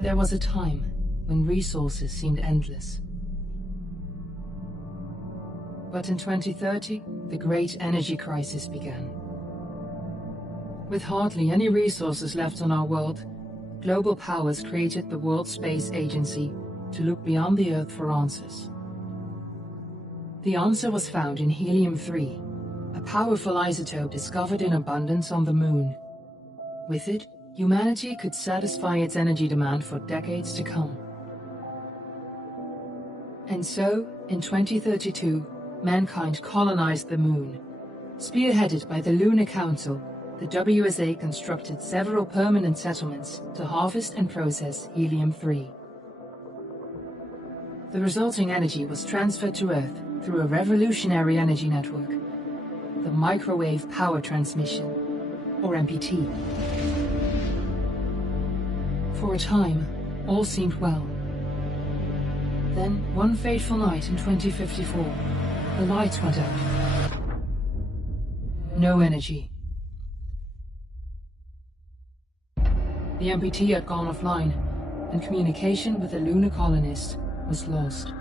There was a time when resources seemed endless. But in 2030, the great energy crisis began. With hardly any resources left on our world, global powers created the World Space Agency to look beyond the Earth for answers. The answer was found in helium-3, a powerful isotope discovered in abundance on the Moon. With it, humanity could satisfy its energy demand for decades to come. And so, in 2032, mankind colonized the Moon. Spearheaded by the Lunar Council, the WSA constructed several permanent settlements to harvest and process helium-3. The resulting energy was transferred to Earth through a revolutionary energy network, the Microwave Power Transmission, or MPT. For a time, all seemed well. Then, one fateful night in 2054, the lights went out. No energy. The MPT had gone offline, and communication with the lunar colonist was lost.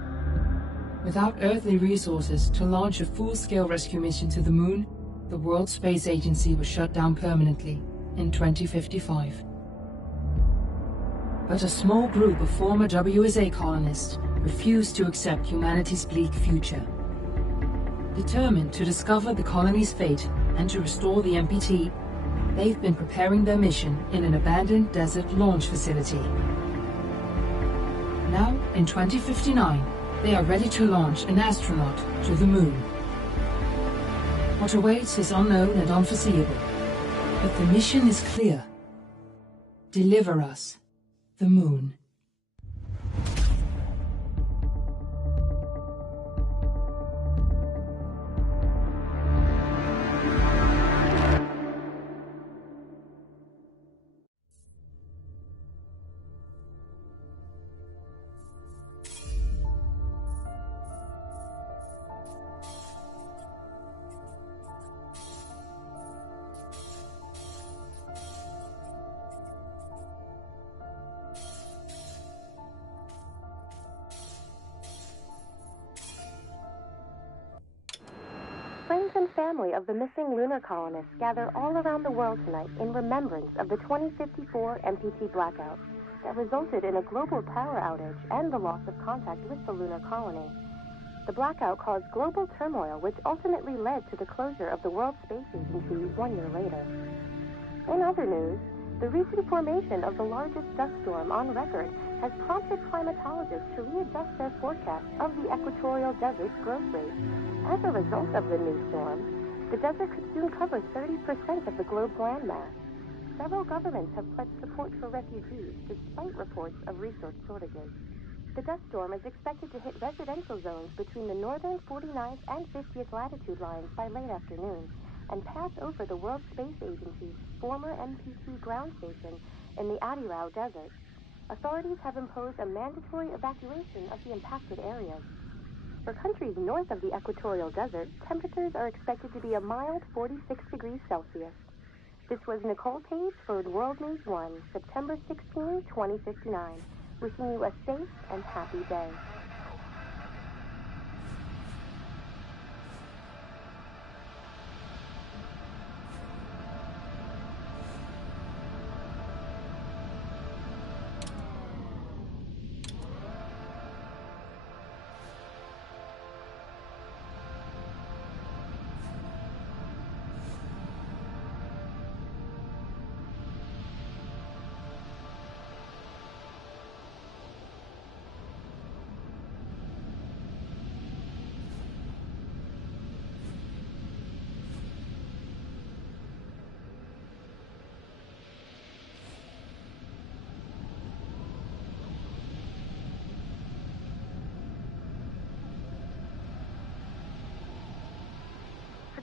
Without earthly resources to launch a full-scale rescue mission to the Moon, the World Space Agency was shut down permanently in 2055. But a small group of former WSA colonists refused to accept humanity's bleak future. Determined to discover the colony's fate and to restore the MPT, they've been preparing their mission in an abandoned desert launch facility. Now, in 2059, they are ready to launch an astronaut to the Moon. What awaits is unknown and unforeseeable, but the mission is clear. Deliver us the Moon. Friends and family of the missing lunar colonists gather all around the world tonight in remembrance of the 2054 MPT blackout that resulted in a global power outage and the loss of contact with the lunar colony. The blackout caused global turmoil, which ultimately led to the closure of the World Space Agency 1 year later. In other news, the recent formation of the largest dust storm on record has prompted climatologists to readjust their forecast of the equatorial desert's growth rate. As a result of the new storm, the desert could soon cover 30% of the globe's landmass. Several governments have pledged support for refugees, despite reports of resource shortages. The dust storm is expected to hit residential zones between the northern 49th and 50th latitude lines by late afternoon, and pass over the World Space Agency's former MPT ground station in the Adirau Desert. Authorities have imposed a mandatory evacuation of the impacted areas. For countries north of the equatorial desert, temperatures are expected to be a mild 46 degrees Celsius. This was Nicole Page for World News 1, September 16, 2059. Wishing you a safe and happy day.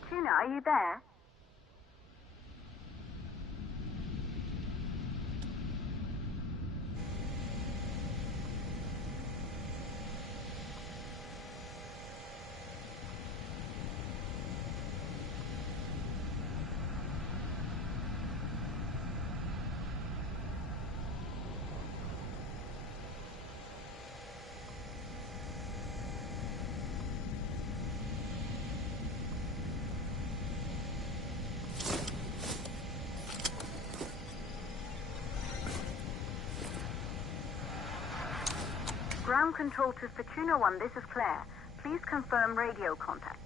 Fortuna, are you there? Ground control to Fortuna 1, this is Claire. Please confirm radio contact.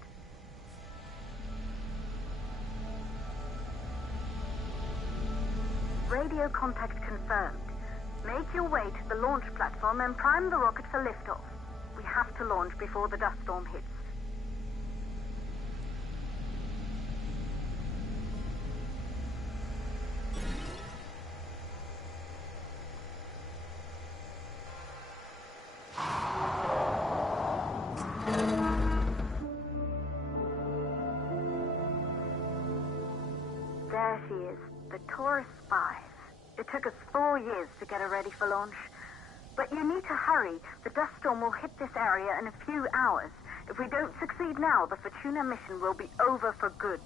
Radio contact confirmed. Make your way to the launch platform and prime the rocket for liftoff. We have to launch before the dust storm hits. There she is, the Ps5. It took us 4 years to get her ready for launch. But you need to hurry. The dust storm will hit this area in a few hours. If we don't succeed now, the Fortuna mission will be over for good.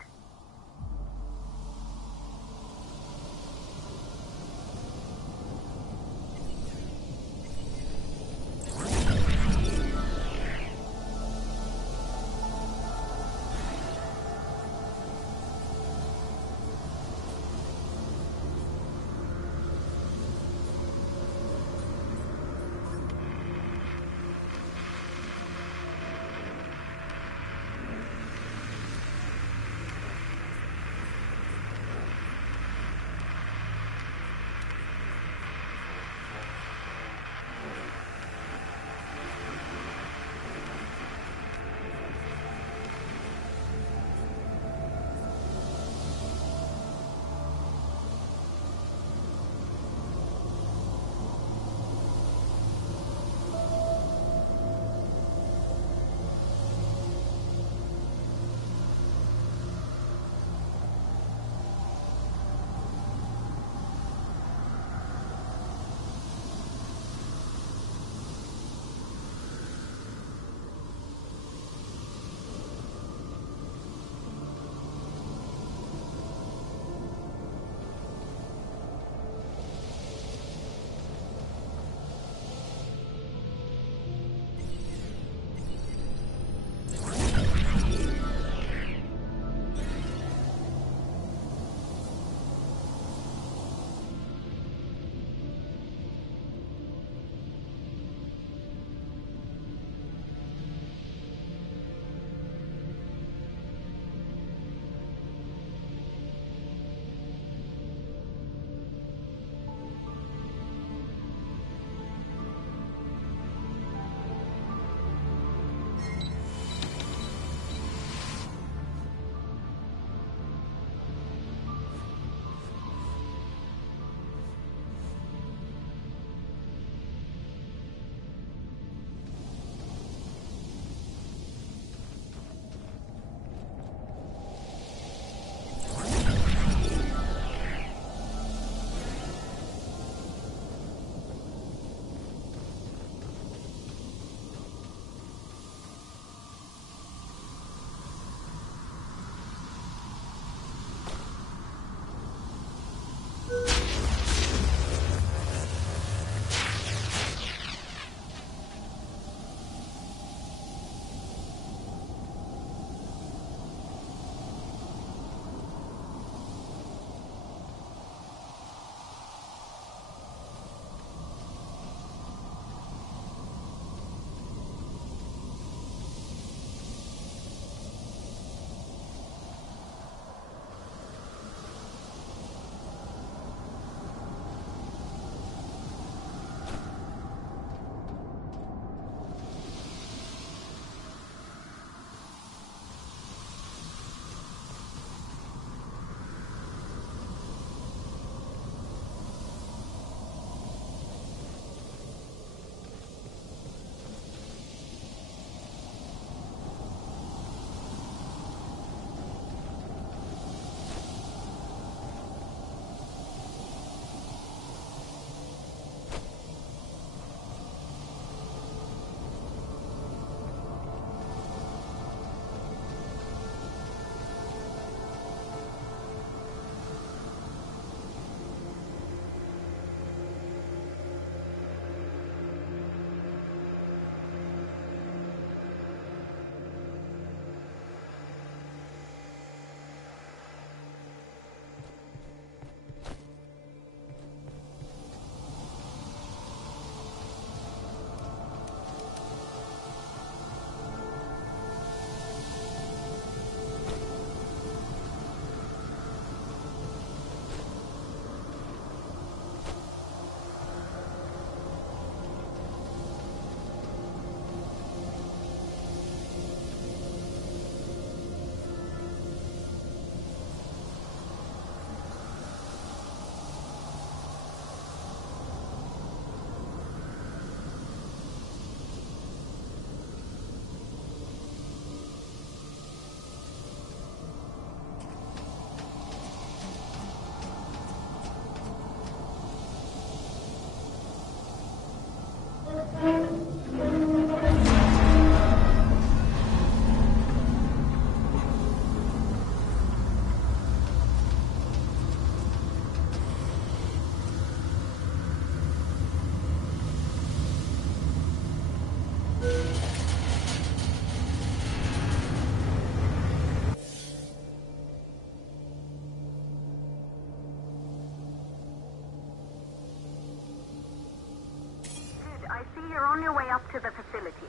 you're on your way up to the facility.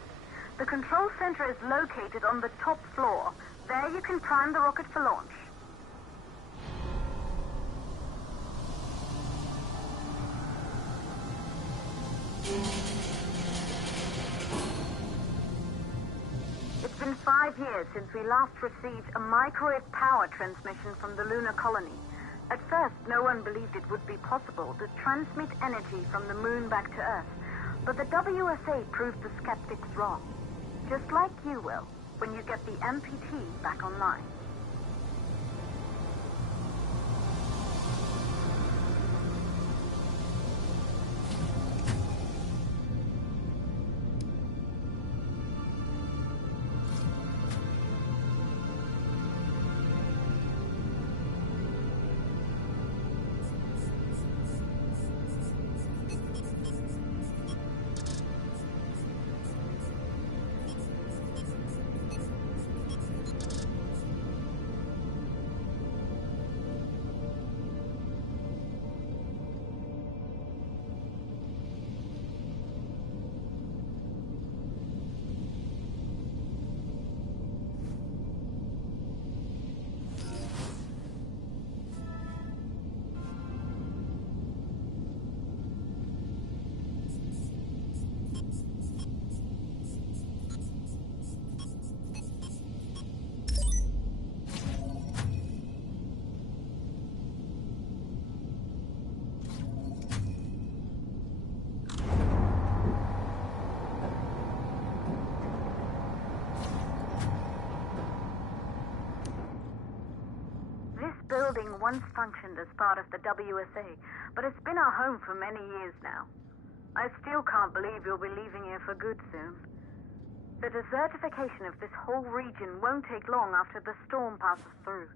The control center is located on the top floor. There you can prime the rocket for launch. It's been 5 years since we last received a microwave power transmission from the lunar colony. At first, no one believed it would be possible to transmit energy from the moon back to Earth. But the WSA proved the skeptics wrong. Just like you will, when you get the MPT back online. Building once functioned as part of the WSA, but it's been our home for many years now. I still can't believe you'll be leaving here for good soon. The desertification of this whole region won't take long after the storm passes through.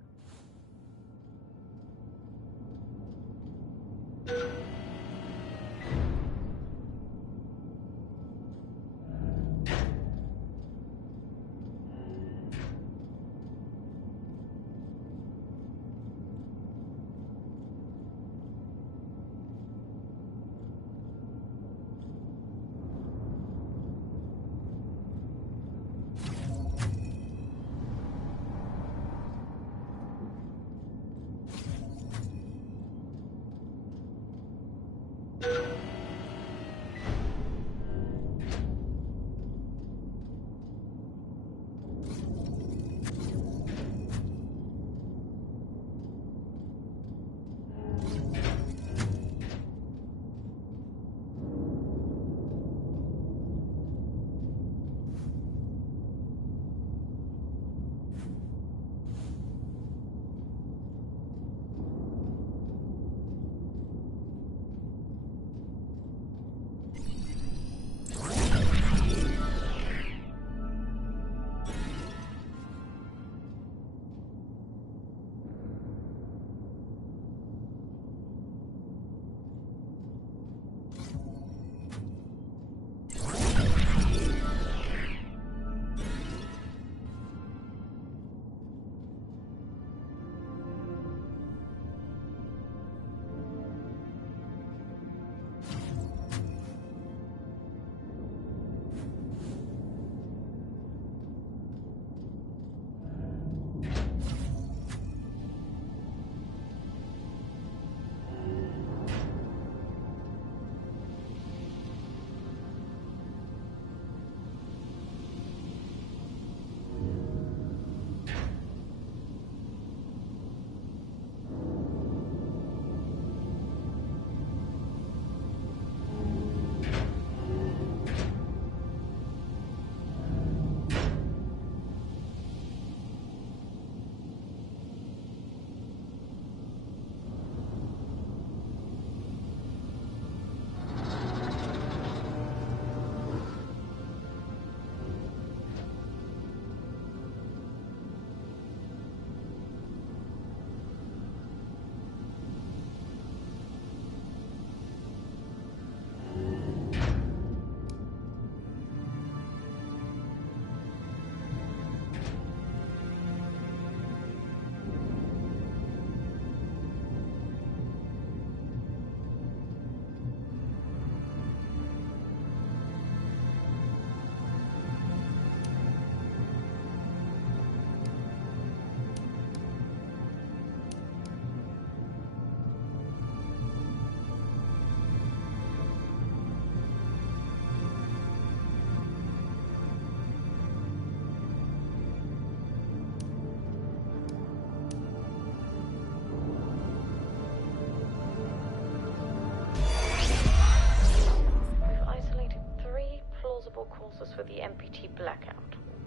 blackout.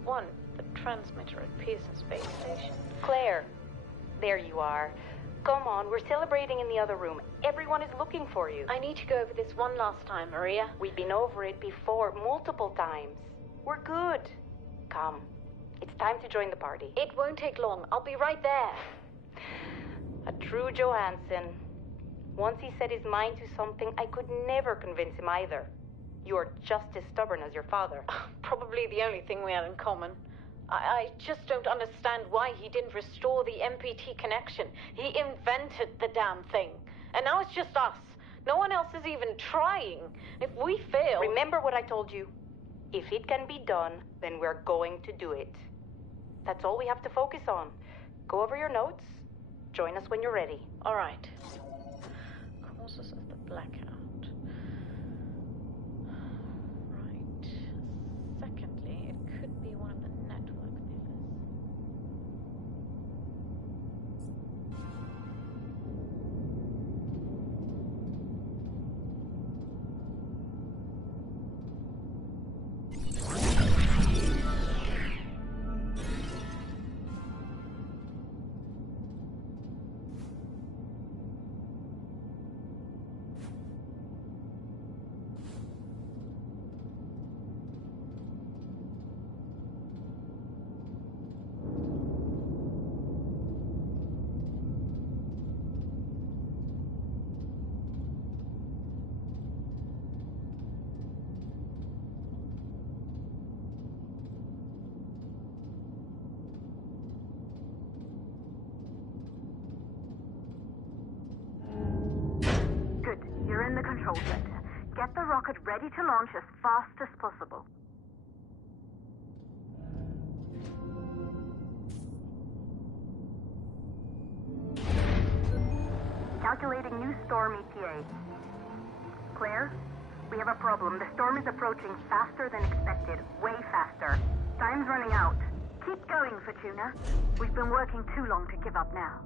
1, the transmitter at Pearson Space Station. Claire, there you are. Come on, we're celebrating in the other room. Everyone is looking for you. I need to go over this one last time, Maria. We've been over it before, multiple times. We're good. Come, it's time to join the party. It won't take long. I'll be right there. A true Johansson. Once he set his mind to something, I could never convince him either. You're just as stubborn as your father. Probably the only thing we had in common. I just don't understand why he didn't restore the MPT connection. He invented the damn thing. And now it's just us. No one else is even trying. If we fail... Remember what I told you. If it can be done, then we're going to do it. That's all we have to focus on. Go over your notes. Join us when you're ready. All right. Causes of the blackout. Right. Secondly, it could be one of the network failures. Good. You're in the control center. Get the rocket ready to launch as fast as possible. Calculating new storm ETA. Claire, we have a problem. The storm is approaching faster than expected. Way faster. Time's running out. Keep going, Fortuna. We've been working too long to give up now.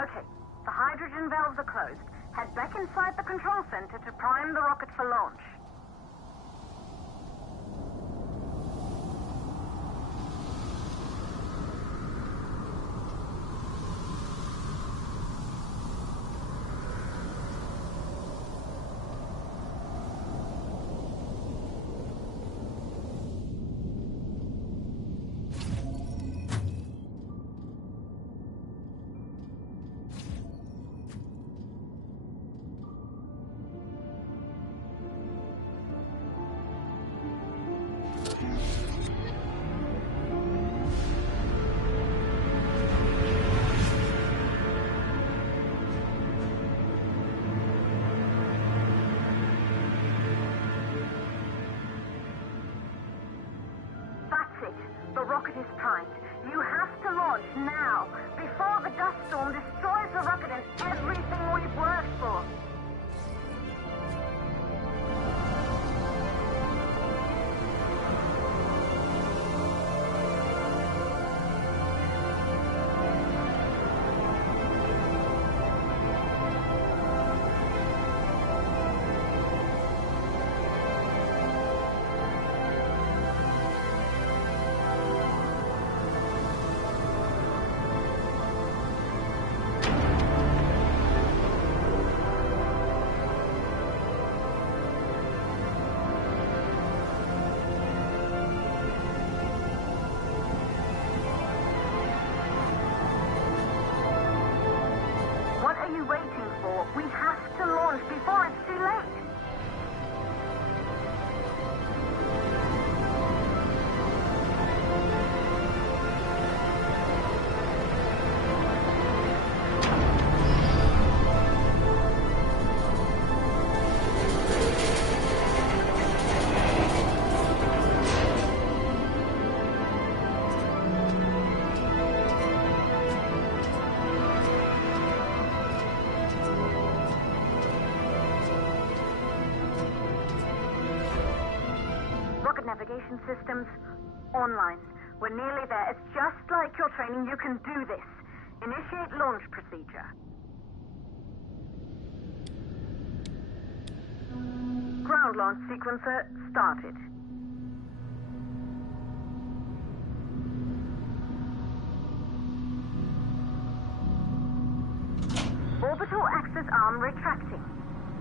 Okay, the hydrogen valves are closed. Head back inside the control center to prime the rocket for launch. now, before the dust storm destroys the rocket and everything we've worked for. We have to launch before it's too late. Navigation systems online. We're nearly there. It's just like your training. You can do this. Initiate launch procedure. Ground launch sequencer started. Orbital axis arm retracting.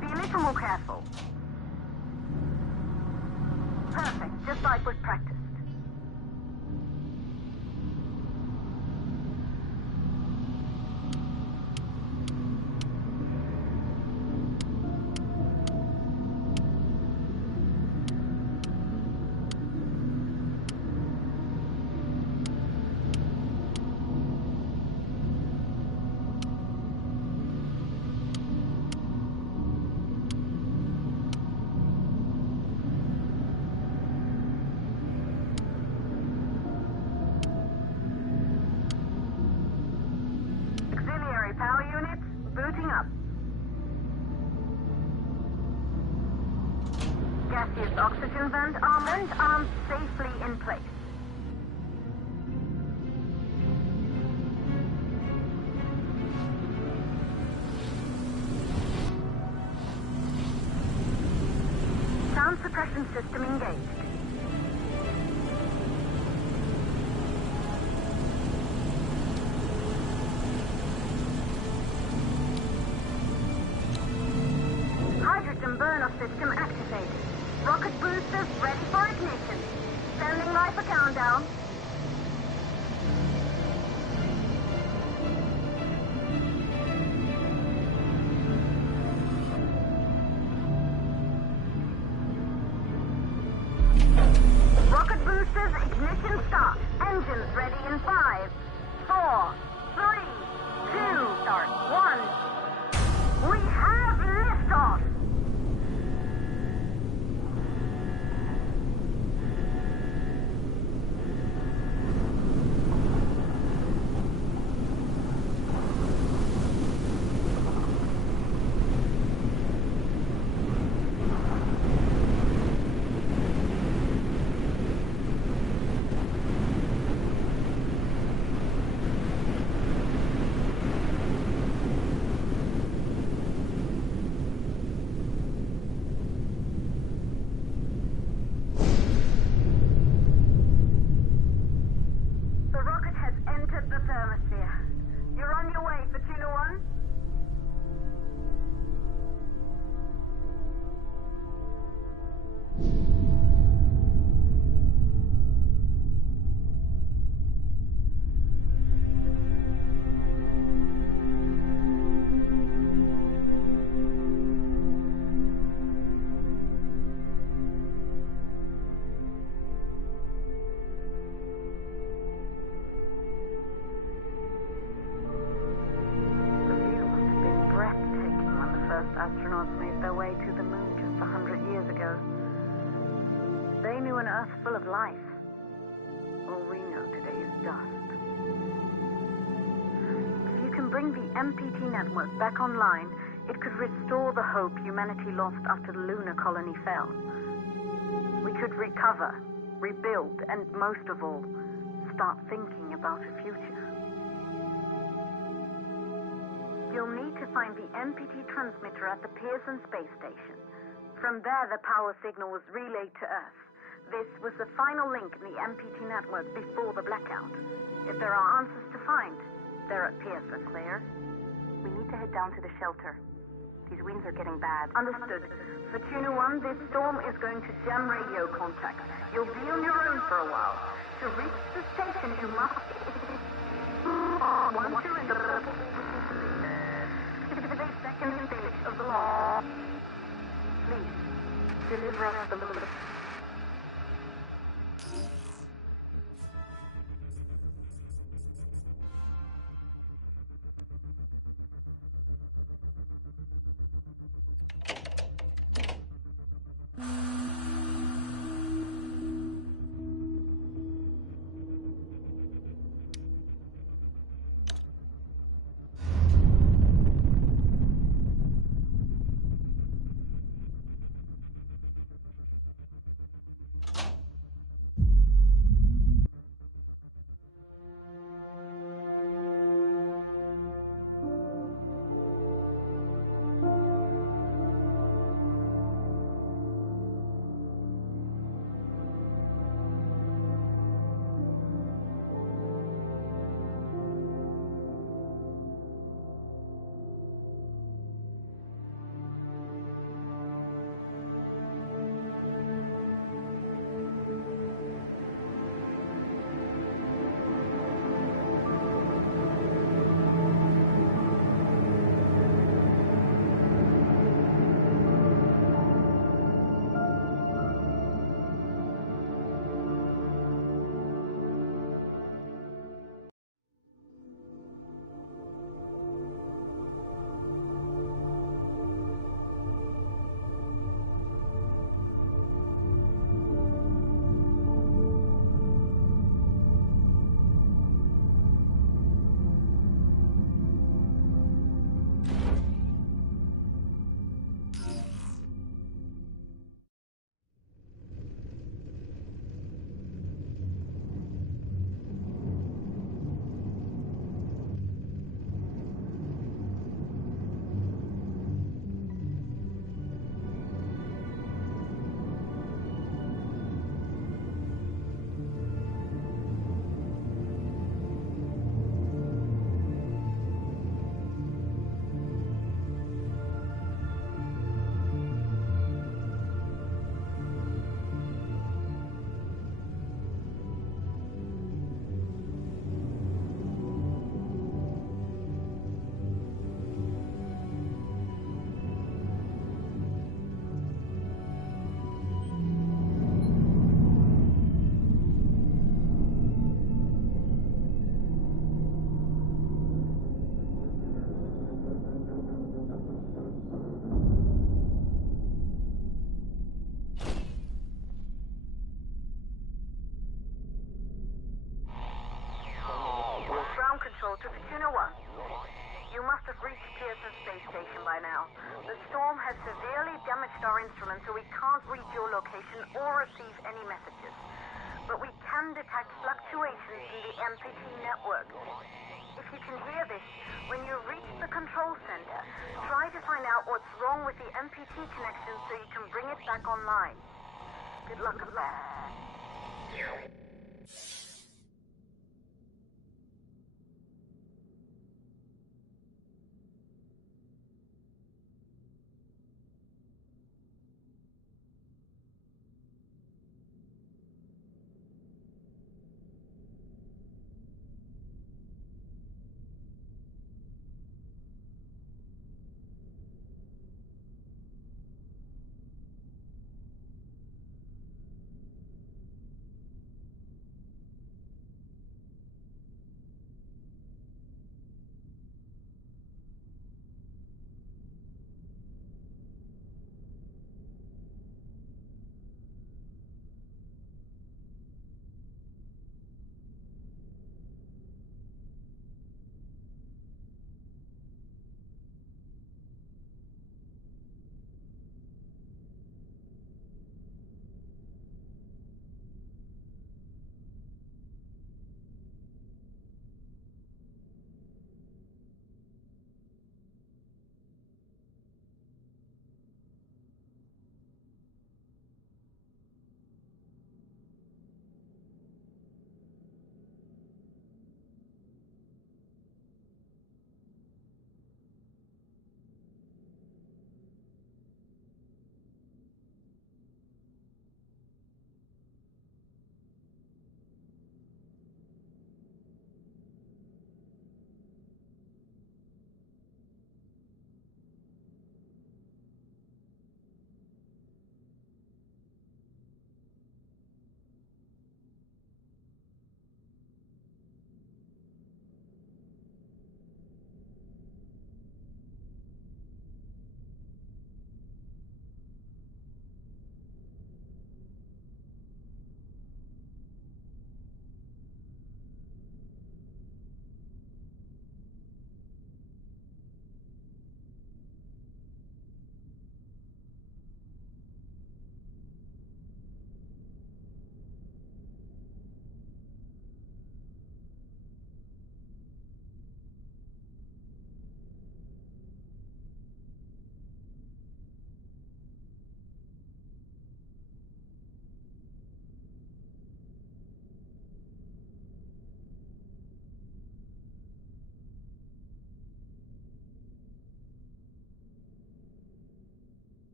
Be a little more careful. Perfect, just like was practiced. Power units booting up. Gaseous oxygen vent arms safely in place. Sound suppression system engaged. Burn-off system activated. Rocket boosters ready for ignition. Standing by for countdown. Rocket boosters ignition start. Engines ready in 5, 4, 3, 2, start 1. We have liftoff. You're on your way, Fortuna 1. Astronauts made their way to the moon just 100 years ago. They knew an Earth full of life. All we know today is dust. bring the MPT network back online, it could restore the hope humanity lost after the lunar colony fell. We could recover, rebuild, and most of all, start thinking about a future. You'll need to find the MPT transmitter at the Pearson space station. From there, the power signal was relayed to Earth. This was the final link in the MPT network before the blackout. If there are answers to find, they're at Pearson. Claire, we need to head down to the shelter. These winds are getting bad. Understood. Fortuna 1, this storm is going to jam radio contact. You'll be on your own for a while. To reach the station, you must... Once you're in the second stage of the launch, please, deliver us the look. Control to Fortuna 1. You must have reached Pearson Space Station by now. The storm has severely damaged our instruments, so we can't reach your location or receive any messages. But we can detect fluctuations in the MPT network. If you can hear this, when you reach the control center, try to find out what's wrong with the MPT connection so you can bring it back online. Good luck with that.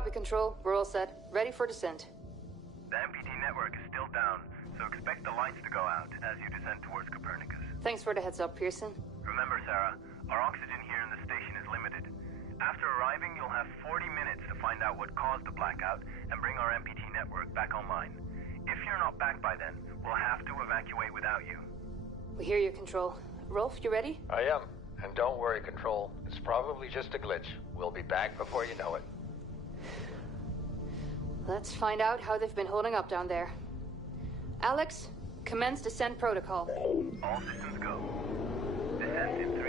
Copy, Control. We're all set. Ready for descent. The MPT network is still down, so expect the lights to go out as you descend towards Copernicus. Thanks for the heads up, Pearson. Remember, Sarah, our oxygen here in the station is limited. After arriving, you'll have 40 minutes to find out what caused the blackout and bring our MPT network back online. If you're not back by then, we'll have to evacuate without you. We hear you, Control. Rolf, you ready? I am. And don't worry, Control. It's probably just a glitch. We'll be back before you know it. Let's find out how they've been holding up down there. Alex, commence descent protocol. All systems go. Descent in